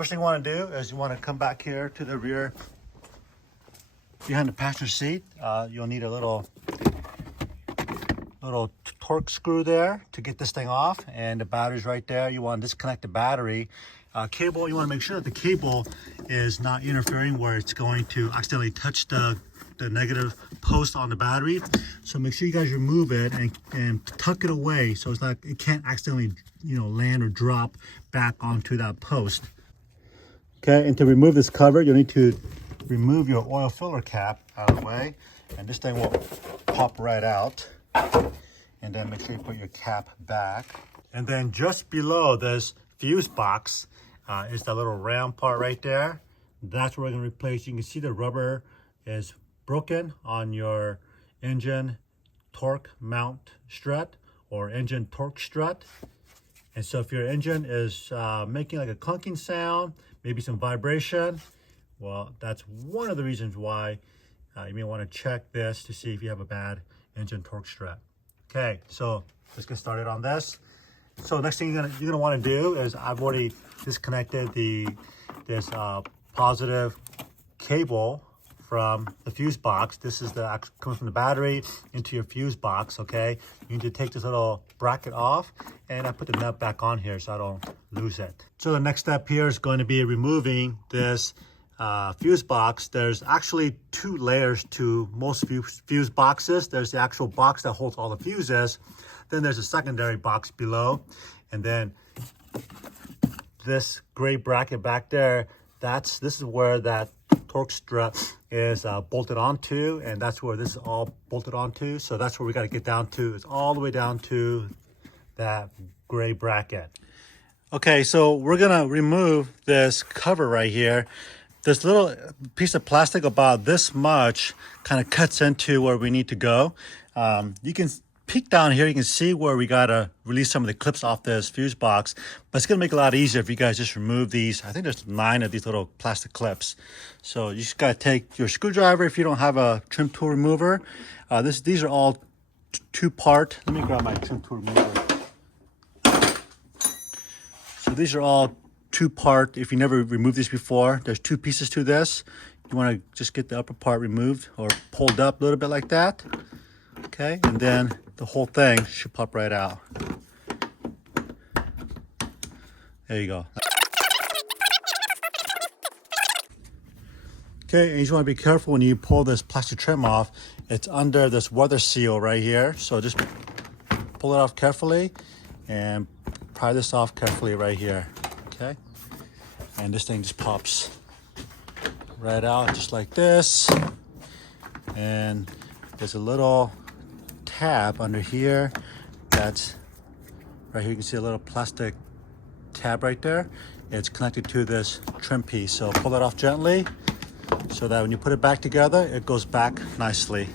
First thing you want to do is you want to come back here to the rear, behind the passenger seat. You'll need a little torque screw there to get this thing off, and the battery's right there. You want to disconnect the battery cable. You want to make sure that the cable is not interfering where it's going to accidentally touch the negative post on the battery. So make sure you guys remove it and tuck it away so it can't accidentally land or drop back onto that post. Okay, and to remove this cover, you'll need to remove your oil filler cap out of the way, and this thing will pop right out. And then make sure you put your cap back. And then just below this fuse box is that little round part right there. That's where we're going to replace. You can see the rubber is broken on your engine torque mount strut or engine torque strut. And so if your engine is making like a clunking sound, maybe some vibration, well, that's one of the reasons why you may want to check this to see if you have a bad engine torque strut. Okay, so let's get started on this. So next thing you're gonna want to do is, I've already disconnected this positive cable from the fuse box. This is comes from the battery into your fuse box. Okay, you need to take this little bracket off, and I put the nut back on here so I don't lose it. So the next step here is going to be removing this fuse box. There's actually two layers to most fuse boxes. There's the actual box that holds all the fuses. Then there's a secondary box below, and then this gray bracket back there, this is where that torque strut is bolted onto, and that's where this is all bolted onto. So that's where we got to get down to. It's all the way down to that gray bracket. Okay, so we're gonna remove this cover right here. This little piece of plastic about this much kind of cuts into where we need to go. You can peek down here, you can see where we gotta release some of the clips off this fuse box, but it's gonna make it a lot easier if you guys just remove these. I think there's 9 of these little plastic clips. So you just gotta take your screwdriver if you don't have a trim tool remover. These are all two-part. Let me grab my trim tool remover. So these are all two-part. If you never removed these before, there's 2 pieces to this. You want to just get the upper part removed or pulled up a little bit like that. Okay, and then the whole thing should pop right out. There you go. Okay, and you just want to be careful when you pull this plastic trim off. It's under this weather seal right here. So just pull it off carefully and pry this off carefully right here. Okay, and this thing just pops right out just like this. And there's a little tab under here. That's right here. You can see a little plastic tab right there. It's connected to this trim piece. So pull it off gently so that when you put it back together, it goes back nicely.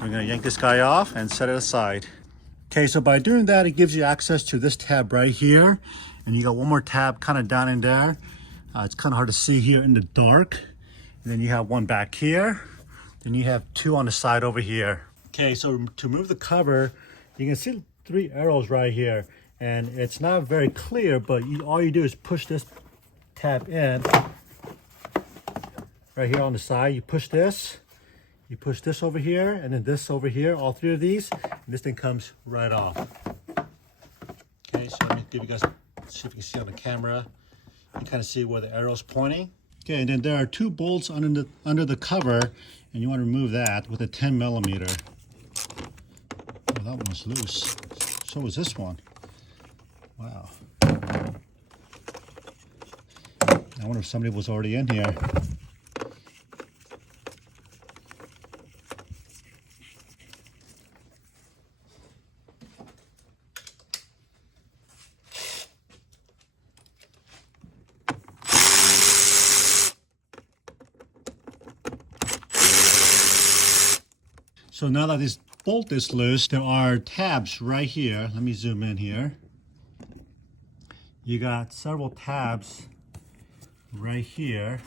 I'm gonna yank this guy off and set it aside. Okay, so by doing that, it gives you access to this tab right here. And you got one more tab kind of down in there. It's kind of hard to see here in the dark. And then you have one back here. Then you have 2 on the side over here. Okay, so to remove the cover, you can see 3 arrows right here. And it's not very clear, but all you do is push this tab in. Right here on the side, you push this over here, and then this over here, all 3 of these, and this thing comes right off. Okay, so let me give you guys, see if you can see on the camera. You kind of see where the arrow's pointing. Okay, and then there are 2 bolts under the cover, and you want to remove that with a 10mm. Oh, that one was loose. So was this one. Wow. I wonder if somebody was already in here. So now that this bolt is loose, there are tabs right here. Let me zoom in here. You got several tabs right here.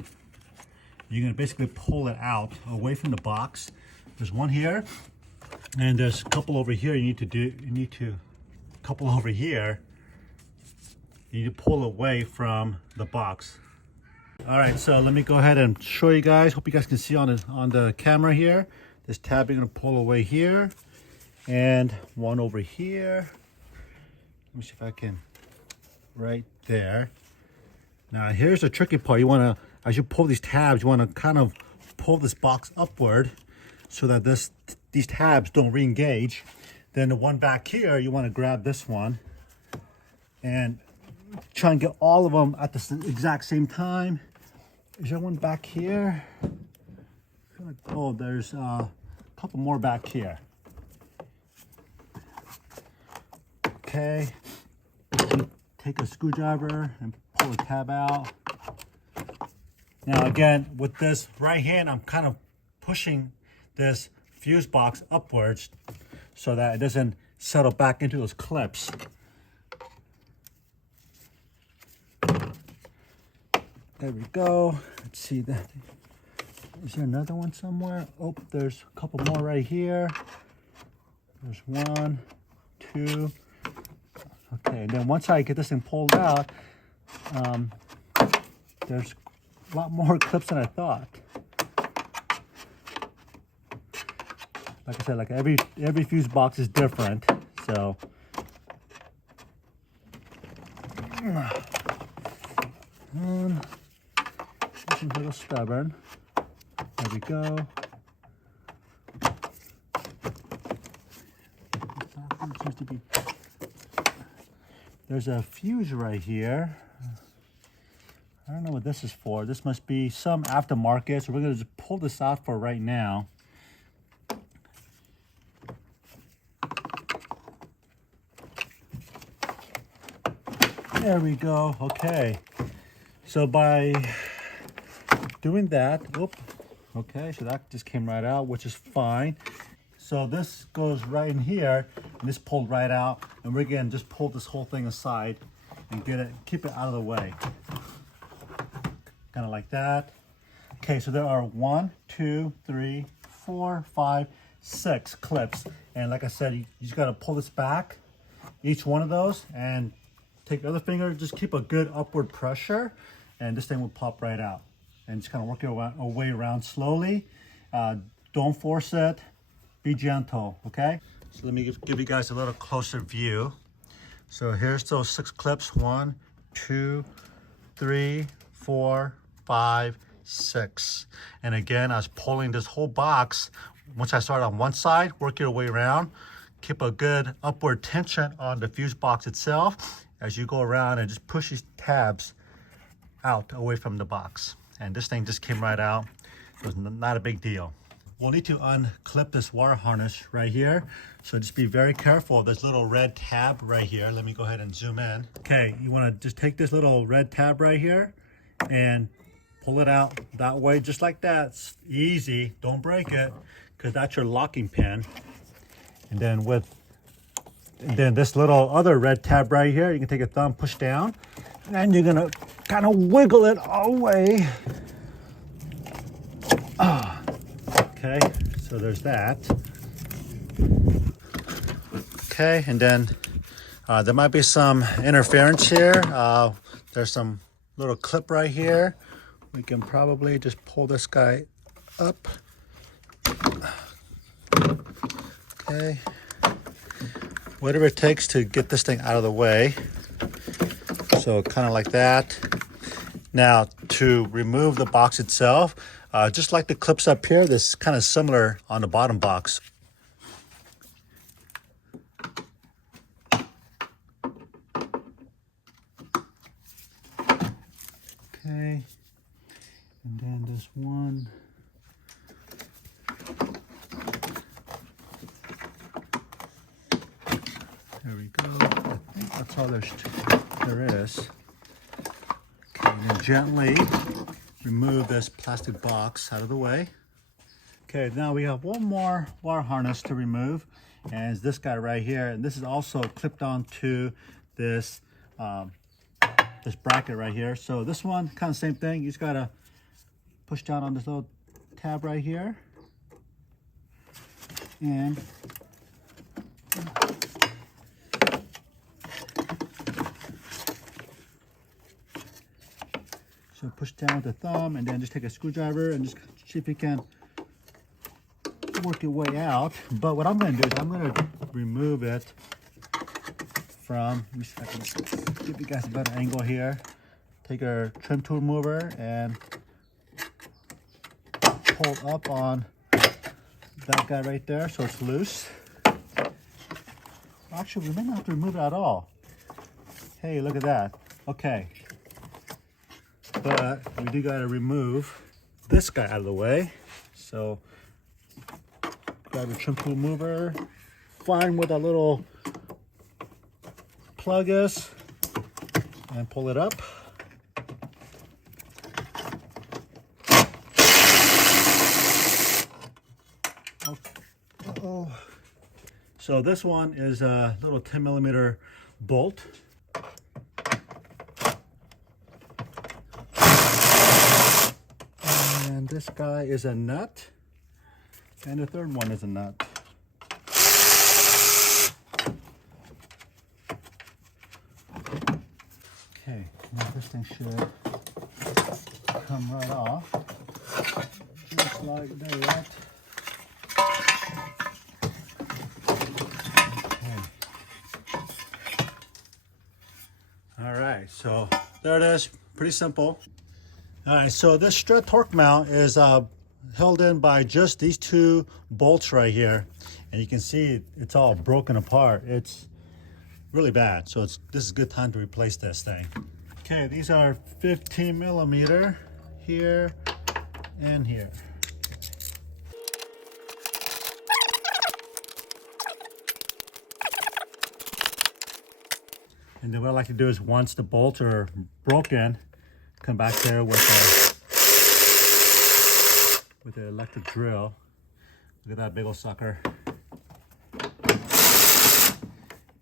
You're gonna basically pull it out away from the box. There's one here, and there's a couple over here. You need to couple over here. You need to pull away from the box. All right, so let me go ahead and show you guys. Hope you guys can see on the camera here. This tab you're gonna pull away here, and one over here. Let me see if I can, right there. Now here's the tricky part. You wanna, as you pull these tabs, you wanna kind of pull this box upward so that these tabs don't re-engage. Then the one back here, you wanna grab this one and try and get all of them at the exact same time. Is there one back here? Oh, there's a couple more back here. Okay, take a screwdriver and pull the tab out. Now again, with this right hand, I'm kind of pushing this fuse box upwards so that it doesn't settle back into those clips. There we go. Let's see that. Is there another one somewhere? Oh, there's a couple more right here. There's 1, 2. Okay, and then once I get this thing pulled out, there's a lot more clips than I thought. Like I said, like every fuse box is different, so. This one's a little stubborn. There we go. Seems to be. There's a fuse right here. I don't know what this is for. This must be some aftermarket, so we're gonna just pull this out for right now. There we go. Okay. So by doing that, okay, so that just came right out, which is fine. So this goes right in here, and this pulled right out, and we're gonna just pull this whole thing aside and keep it out of the way. Kind of like that. Okay, so there are 1, 2, 3, 4, 5, 6 clips, and like I said, you just gotta pull this back, each one of those, and take the other finger, just keep a good upward pressure, and this thing will pop right out. And just kind of work your way around slowly. Don't force it. Be gentle, okay? So let me give you guys a little closer view. So here's those 6 clips. 1, 2, 3, 4, 5, 6. And again, I was pulling this whole box. Once I start on one side, work your way around. Keep a good upward tension on the fuse box itself as you go around and just push these tabs out away from the box. And this thing just came right out. It was not a big deal. We'll need to unclip this wire harness right here. So just be very careful of this little red tab right here. Let me go ahead and zoom in. Okay, you wanna just take this little red tab right here and pull it out that way, just like that. It's easy, don't break it, because that's your locking pin. And then this little other red tab right here, you can take a thumb, push down, and you're gonna kind of wiggle it away. Okay, so there's that. Okay, and then there might be some interference here. There's some little clip right here. We can probably just pull this guy up. Okay. Whatever it takes to get this thing out of the way. So kind of like that. Now to remove the box itself, just like the clips up here, this is kind of similar on the bottom box. Okay, and then this one. There we go. I think that's all there is. Okay, and then gently remove this plastic box out of the way. Okay, now we have one more wire harness to remove, and it's this guy right here. And this is also clipped onto this this bracket right here. So this one, kind of same thing. You just gotta push down on this little tab right here, and So push down with the thumb and then just take a screwdriver and just see if you can work your way out. But what I'm going to do is I'm going to remove it from, let me see if I can give you guys a better angle here. Take our trim tool remover and pull up on that guy right there so it's loose. Actually, we may not have to remove it at all. Hey, look at that. Okay. But we do got to remove this guy out of the way. So grab your trim tool remover, find where that little plug is, and pull it up. Oh. So this one is a little 10mm bolt. And this guy is a nut. And the third one is a nut. Okay, now this thing should come right off. Just like that. All right, so there it is, pretty simple. All right, so this strut torque mount is held in by just these two bolts right here. And you can see it's all broken apart. It's really bad, so this is a good time to replace this thing. Okay, these are 15mm here and here. And then what I like to do is once the bolts are broken, come back there with the electric drill. Look at that big old sucker.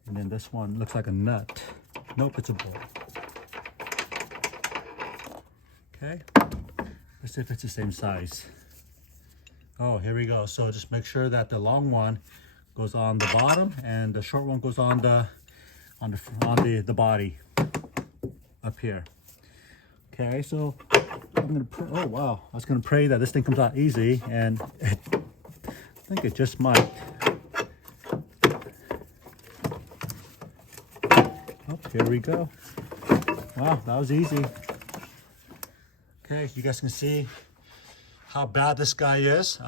And then this one looks like a nut. Nope, it's a bolt. Okay, let's see if it's the same size. Oh, here we go. So just make sure that the long one goes on the bottom and the short one goes on the body up here. Okay, so I'm gonna pray. Oh wow, I was gonna pray that this thing comes out easy, and I think it just might. Oh, here we go. Wow, that was easy. Okay, you guys can see how bad this guy is.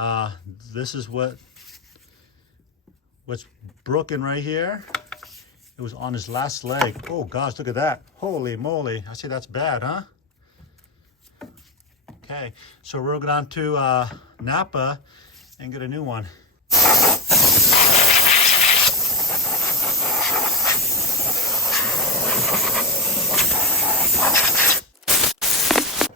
This is what's broken right here. It was on his last leg. Oh gosh, look at that. Holy moly. I see that's bad, huh? Okay, so we'll go down to Napa and get a new one.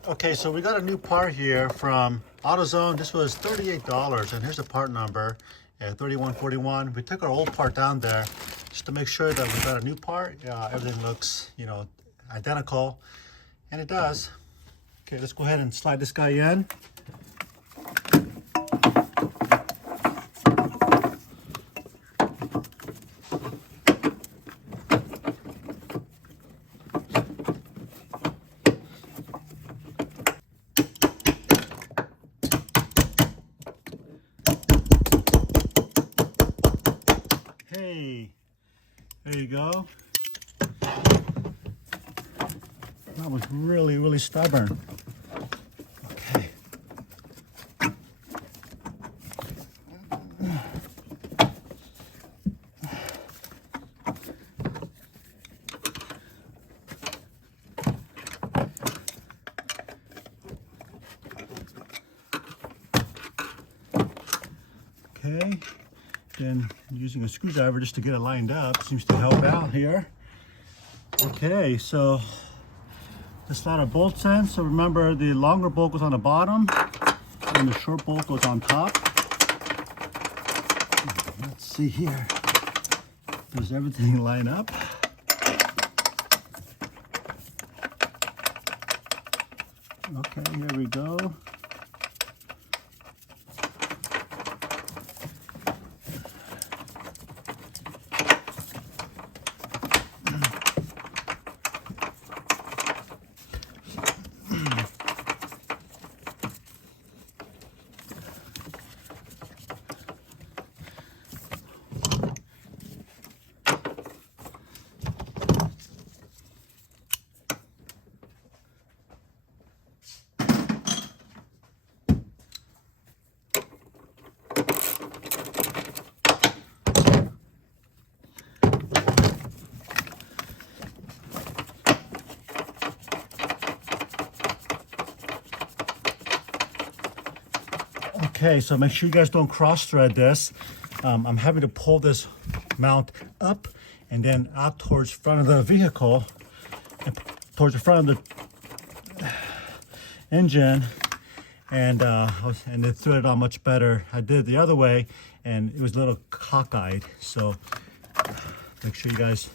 Okay, so we got a new part here from AutoZone. This was $38, and here's the part number, 3141. We took our old part down there just to make sure that we got a new part. Everything looks, identical, and it does. Okay, let's go ahead and slide this guy in. Hey, there you go. That was really, really stubborn. Okay. Okay. Then using a screwdriver just to get it lined up seems to help out here. Okay, so the slide our bolts in. So remember, the longer bolt goes on the bottom and the short bolt goes on top. Let's see here. Does everything line up? Okay, here we go. Okay, so make sure you guys don't cross thread this. I'm having to pull this mount up and then out towards front of the vehicle, and towards the front of the engine, and it threaded on much better. I did it the other way and it was a little cockeyed, so make sure you guys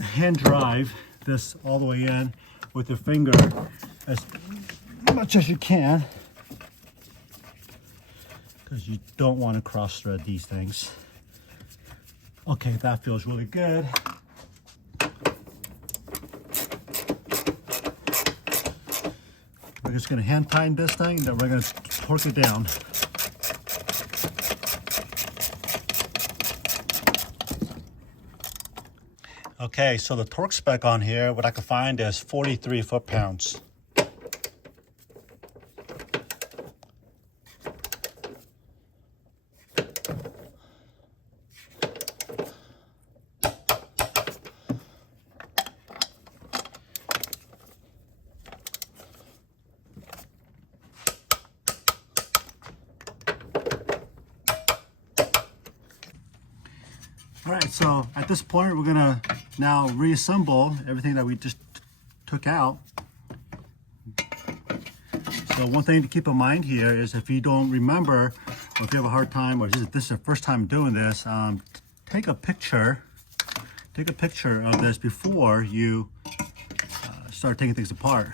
hand drive this all the way in with your finger as much as you can, because you don't want to cross thread these things. Okay, that feels really good. We're just going to hand tighten this thing, and then we're going to torque it down. Okay, so the torque spec on here, what I can find is 43 foot-pounds. All right, so at this point, we're gonna now reassemble everything that we just took out. So one thing to keep in mind here is if you don't remember, or if you have a hard time, or this is the first time doing this, take a picture of this before you start taking things apart.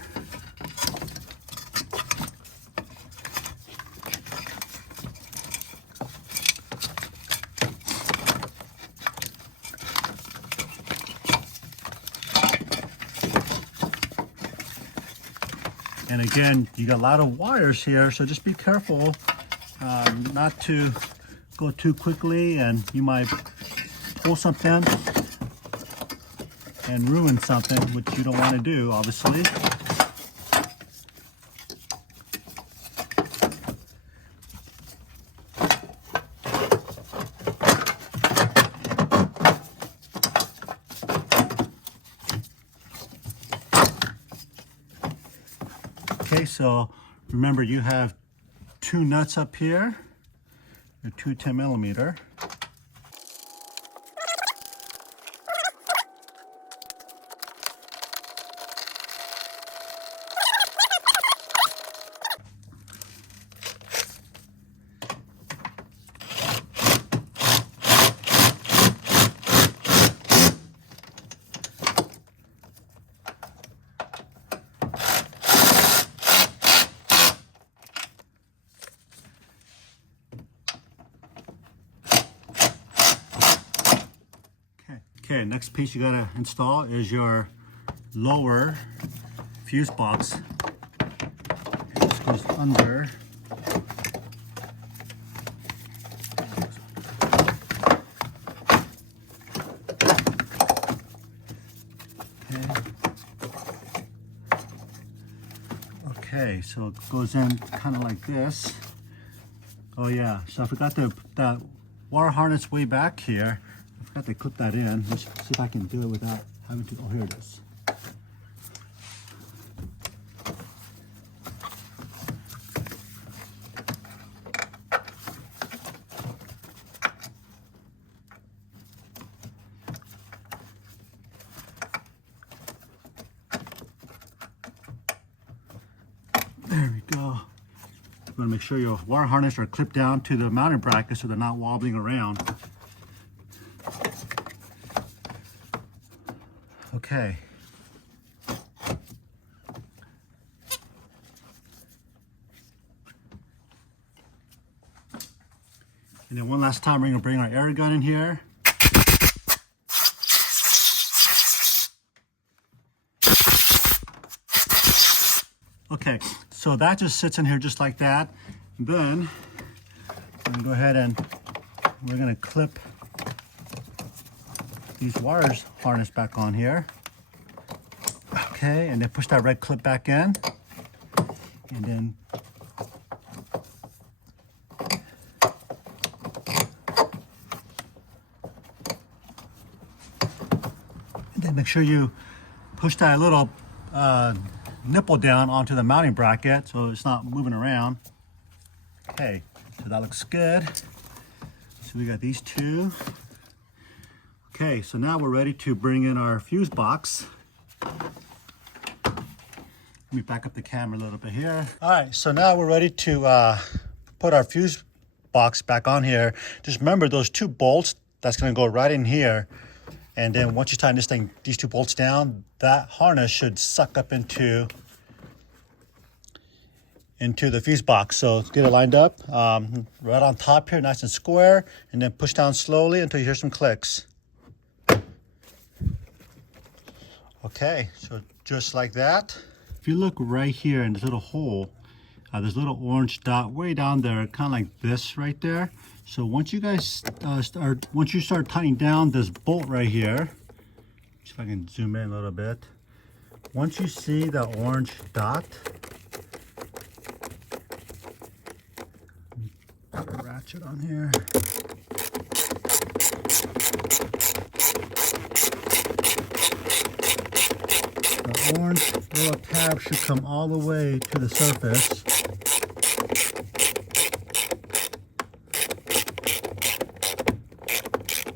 And again, you got a lot of wires here, so just be careful not to go too quickly, and you might pull something and ruin something, which you don't want to do, obviously. Okay, so remember you have two nuts up here, your two 10mm. Okay, next piece you gotta install is your lower fuse box. This goes under. Okay, so it goes in kind of like this. Oh yeah, so I forgot to put that wire harness way back here. I forgot to clip that in. Let's see if I can do it without having to, oh, here it is. There we go. You want to make sure your wire harness are clipped down to the mounting bracket so they're not wobbling around. Okay. And then one last time, we're going to bring our air gun in here. Okay, so that just sits in here just like that. And then I'm going to go ahead and we're going to clip these wires harness back on here. Okay, and then push that red clip back in. And then make sure you push that little nipple down onto the mounting bracket so it's not moving around. Okay, so that looks good. So we got these two. Okay, so now we're ready to bring in our fuse box. Let me back up the camera a little bit here. All right, so now we're ready to put our fuse box back on here. Just remember those two bolts, that's gonna go right in here. And then once you tighten these two bolts down, that harness should suck up into the fuse box. So get it lined up right on top here, nice and square, and then push down slowly until you hear some clicks. Okay, so just like that. If you look right here in this little hole, there's a little orange dot way down there, kind of like this right there. So once you guys once you start tightening down this bolt right here, see if I can zoom in a little bit. Once you see the orange dot, put a ratchet on here. The orange little tab should come all the way to the surface.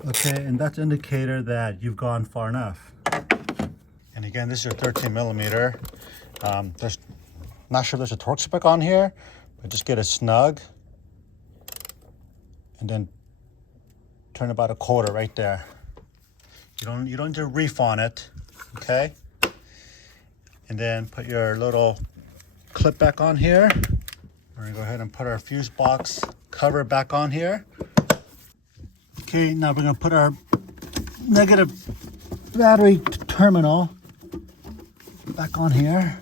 Okay, and that's an indicator that you've gone far enough. And again, this is your 13 millimeter. There's not sure if there's a torque spec on here, but just get it snug and then turn about a quarter right there. You don't need to reef on it, okay? And then put your little clip back on here. We're gonna go ahead and put our fuse box cover back on here. Okay, now we're gonna put our negative battery terminal back on here.